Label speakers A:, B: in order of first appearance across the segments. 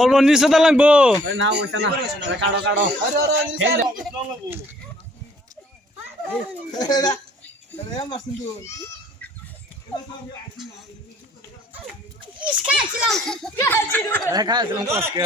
A: অল্প নিচে দা লাগবো।
B: না ওইছে না কাড়ো কাড়ো খাইছিলাম কসকে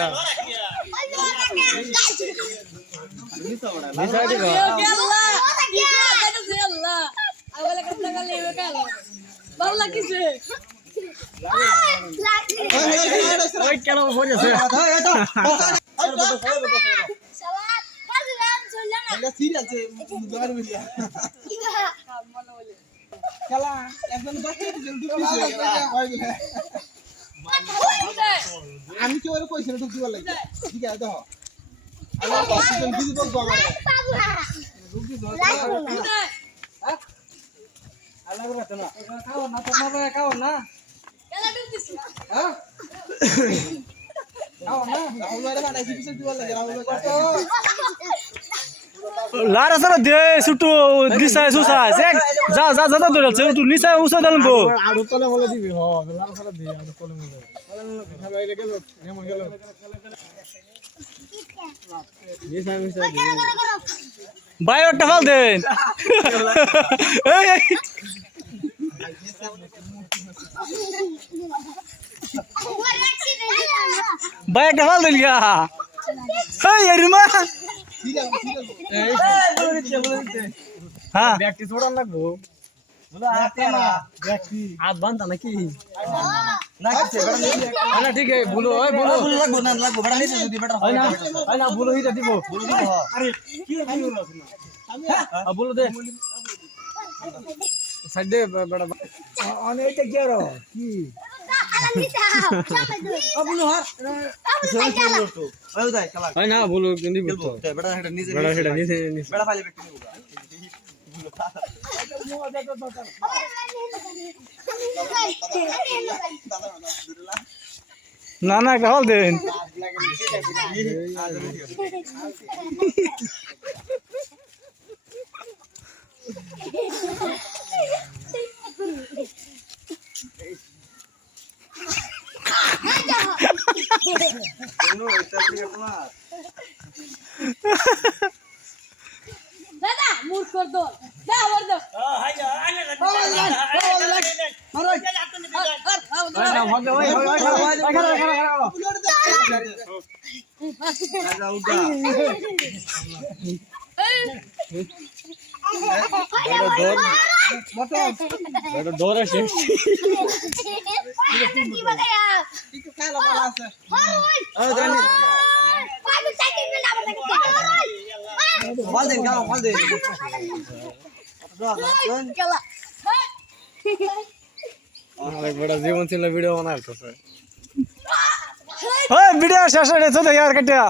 C: আমি কি ওরে কইছিলাম ঢুকতে পারলাই ঠিক আছে দেখো
B: খাও না
A: লারা সারা দে ছুটু দিশায় সুসায় এক যা যা যা দৌড় আছে একটু নিচায় উসা দালবো
B: আড়ু তলে বলে দিবি হ লাল সারা দি আড়ু তলে মনে গেল গেল
A: বায়োটা ফাল দেন এই, এই, বায়োটা ফাল দেন গা এই এরিমা
C: ঠিক আছে ঠিক আছে
B: এই বলে দিতে বলে দিতে
A: হ্যাঁ
B: ব্যক্তি ছোড়ান লাগবো ব্যক্তি হাত বান্ধা নাকি না ঠিক আছে ভুলো ওই ভুলো।
C: লাগবো না লাগবো বড় নিচে যদি বেটা
B: হয় না হয় না ভুলো হিটা দিব।
C: বলে দিব।
B: আরে কি আ বলো দে। সাইড দে বড় অনেক এটা কি আর। কি?
C: ওই দাই খেলা।
B: হয় না বলো কিন্তু দিব
C: খেলব তো বেটা হেটা নিজে
B: বড় সেটা নিচে নিচে
C: ফাইলে ব্যক্তি নিব
A: না না একটা ফাল দেন।
D: দাদা মূর্খ দল। দা দল।
B: হয় ডোর আছে
C: বল দেন বল
B: অনেক বড় জীবন ছিল ভিডিও বানাইতেছে
A: ভিডিও শেষ হয়ে গেছে তো ইয়ার কাটিয়া।